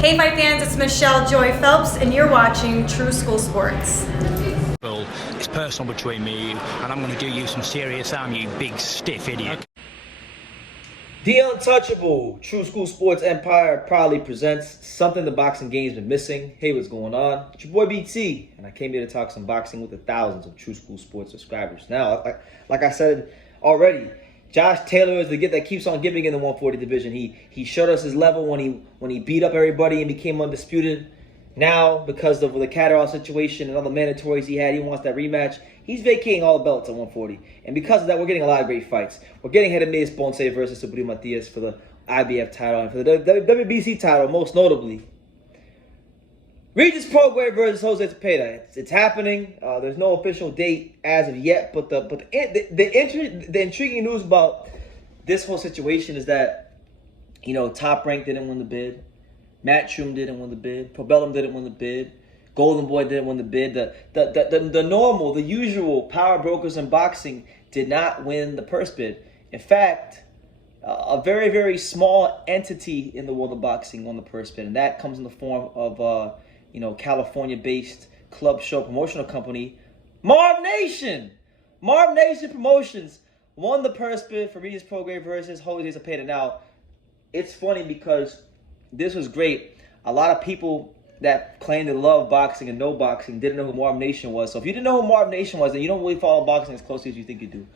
Hey fight fans, it's Michelle Joy Phelps and you're watching True School Sports. Well, it's personal between me and you, and I'm going to do you some serious harm, you big stiff idiot. The Untouchable True School Sports Empire proudly presents something the boxing game's been missing. Hey, what's going on? It's your boy BT, and I came here to talk some boxing with the thousands of True School Sports subscribers. Now, like I said already, Josh Taylor is the gift that keeps on giving in the 140 division. He showed us his level when he beat up everybody and became undisputed. Now, because of the Catterall situation and all the mandatories he had, he wants that rematch. He's vacating all the belts at 140. And because of that, we're getting a lot of great fights. We're getting Regis Prograis versus Zepeda Matias for the IBF title and for the WBC title, most notably. Regis Prograis versus Jose Zepeda. It's happening. There's no official date as of yet, but the intriguing news about this whole situation is that, you know, Top Rank didn't win the bid. Matchroom didn't win the bid. Probellum didn't win the bid. Golden Boy didn't win the bid. The normal, the usual power brokers in boxing did not win the purse bid. In fact, a very, very small entity in the world of boxing won the purse bid, and that comes in the form of California-based club show promotional company, Marvnation. Marvnation Promotions won the purse bid for Regis Prograis versus Jose Zepeda. Now, it's funny because this was great. A lot of people that claim to love boxing and know boxing didn't know who Marvnation was. So if you didn't know who Marvnation was, then you don't really follow boxing as closely as you think you do.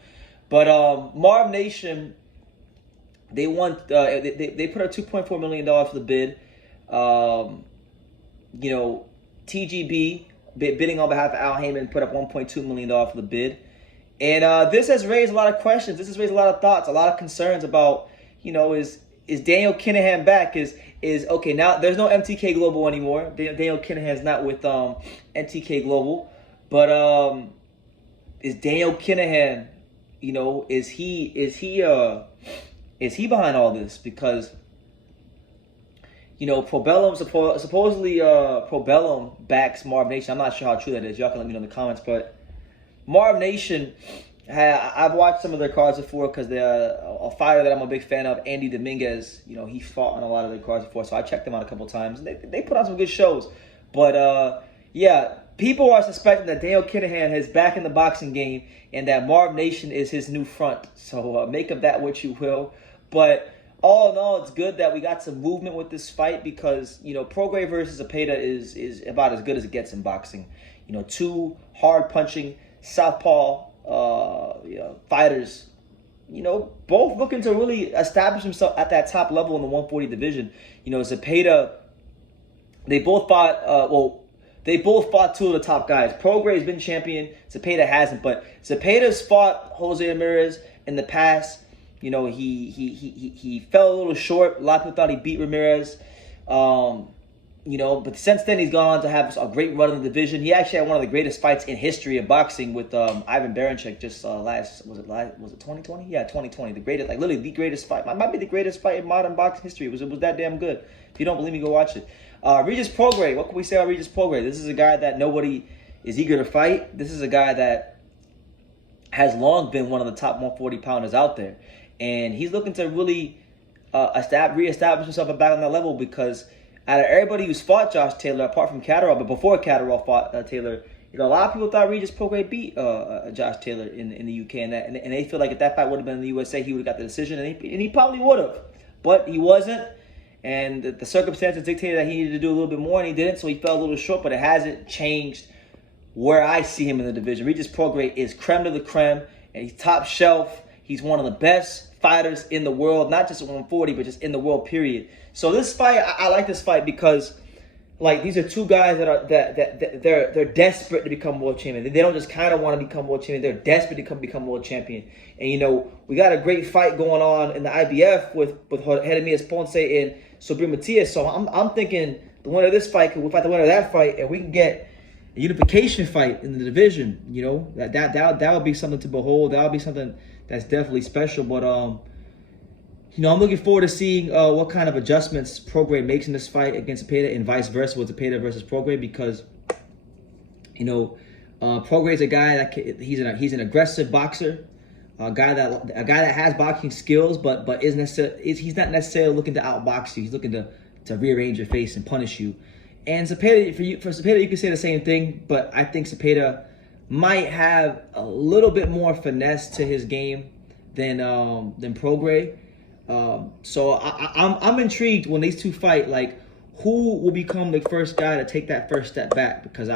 But Marvnation, they won. They put out $2.4 million for the bid. TGB bidding on behalf of Al Heyman put up $1.2 million for the bid. And this has raised a lot of questions. This has raised a lot of thoughts, a lot of concerns about, is Daniel Kinahan back? Is okay, now there's no MTK Global anymore. Daniel Kinahan's not with MTK Global. But is Daniel Kinahan, is he behind all this? Because Probellum supposedly Probellum backs Marvnation. I'm not sure how true that is. Y'all can let me know in the comments. But Marvnation, I've watched some of their cards before because they're a fighter that I'm a big fan of, Andy Dominguez. He fought on a lot of their cards before, so I checked them out a couple times. And they put on some good shows. But people are suspecting that Daniel Kinahan is back in the boxing game and that Marvnation is his new front. So make of that what you will. But all in all, it's good that we got some movement with this fight because, Prograis versus Zepeda is about as good as it gets in boxing. Two hard-punching southpaw fighters, both looking to really establish themselves at that top level in the 140 division. Zepeda, they both fought, they both fought two of the top guys. Prograis has been champion, Zepeda hasn't, but Zepeda's fought Jose Ramirez in the past. He fell a little short. A lot of people thought he beat Ramirez. But since then he's gone on to have a great run in the division. He actually had one of the greatest fights in history of boxing with Ivan Baranchyk just was it 2020? Yeah, 2020. The greatest, literally the greatest fight. Might be the greatest fight in modern boxing history. It was that damn good. If you don't believe me, go watch it. Regis Prograis. What can we say about Regis Prograis? This is a guy that nobody is eager to fight. This is a guy that has long been one of the top 140 pounders out there. And he's looking to really reestablish himself back on that level because out of everybody who's fought Josh Taylor, apart from Catterall, but before Catterall fought Taylor, a lot of people thought Regis Prograis beat Josh Taylor in the UK, and they feel like if that fight would have been in the USA, he would have got the decision, and he probably would have, but he wasn't, and the circumstances dictated that he needed to do a little bit more, and he didn't, so he fell a little short, but it hasn't changed where I see him in the division. Regis Prograis is creme de la creme, and he's top shelf. He's one of the best fighters in the world, not just at 140, but just in the world, period. So this fight, I like this fight because, these are two guys they're desperate to become world champion. They don't just kind of want to become world champion. They're desperate to become world champion. And we got a great fight going on in the IBF with Regis Prograis and Zepeda Matias. So I'm thinking the winner of this fight will fight the winner of that fight, and we can get a unification fight in the division. That would be something to behold. That would be something that's definitely special. But I'm looking forward to seeing what kind of adjustments Prograis makes in this fight against Zepeda and vice versa with Zepeda versus Prograis because, Prograis is a guy that he's an aggressive boxer, a guy that has boxing skills, but he's not necessarily looking to outbox you. He's looking to to rearrange your face and punish you. And Zepeda, for Zepeda, you can say the same thing, but I think Zepeda might have a little bit more finesse to his game than Prograis. So I'm intrigued when these two fight. Like, who will become the first guy to take that first step back? Because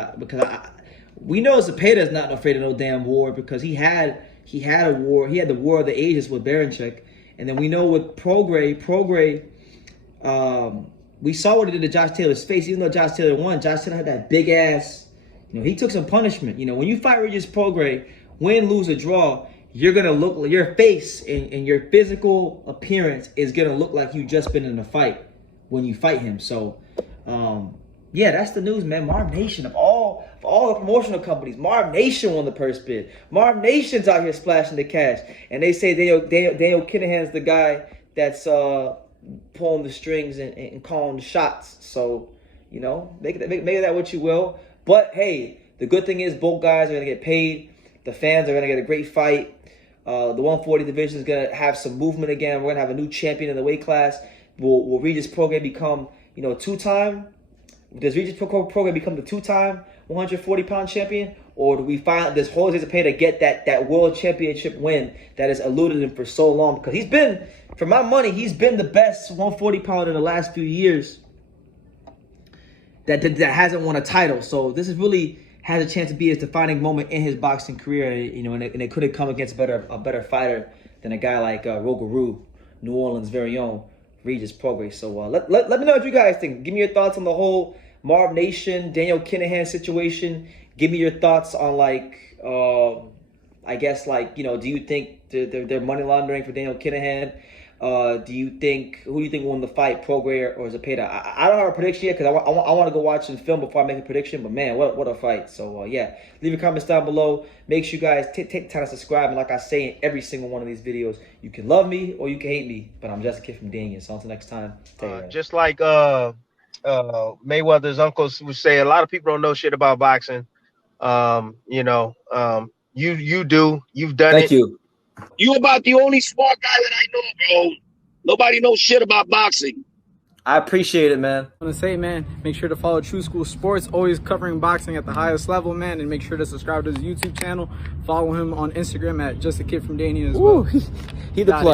we know Zepeda is not afraid of no damn war, because he had a war. He had the War of the Ages with Baranchik, and then we know with Prograis, we saw what he did to Josh Taylor's face. Even though Josh Taylor won, Josh Taylor had that big ass. He took some punishment. When you fight Regis Prograis, win, lose, or draw, you're gonna look, your face and your physical appearance is gonna look like you just been in a fight when you fight him. So, yeah, that's the news, man. Marvnation, of all the promotional companies, Marvnation won the purse bid. Marvnation's out here splashing the cash, and they say Daniel Kinahan's the guy that's pulling the strings and calling the shots. So, make of that what you will. But hey, the good thing is both guys are gonna get paid. The fans are gonna get a great fight. The 140 division is gonna have some movement again. We're gonna have a new champion in the weight class. Will Regis Prograis become, two-time? Does Regis Prograis become the two-time 140-pound champion, or does Jose Zepeda get that world championship win that has eluded him for so long? Because he's been, for my money, he's been the best 140-pounder in the last few years that hasn't won a title. So this is really has a chance to be his defining moment in his boxing career, and it could have come against a better fighter than a guy like Rougarou, New Orleans' very own Regis Prograis. So let me know what you guys think. Give me your thoughts on the whole Marvnation, Daniel Kinahan situation. Give me your thoughts on, I guess, do you think they're money laundering for Daniel Kinahan? Who do you think won the fight, Prograis or Zepeda? I don't have a prediction yet, because I want to go watch some film before I make a prediction. But man, what a fight! So yeah, leave your comments down below. Make sure you guys take the time to subscribe. And like I say in every single one of these videos, you can love me or you can hate me, but I'm just a kid from Daniel. So until next time, just like Mayweather's uncles would say, a lot of people don't know shit about boxing. You do. You've done it. Thank you. You about the only smart guy that I know, bro. Nobody knows shit about boxing. I appreciate it, man. I want to say, man, make sure to follow True School Sports, always covering boxing at the highest level, man, and make sure to subscribe to his YouTube channel. Follow him on Instagram at Just a Kid from Danny as well. He the plug.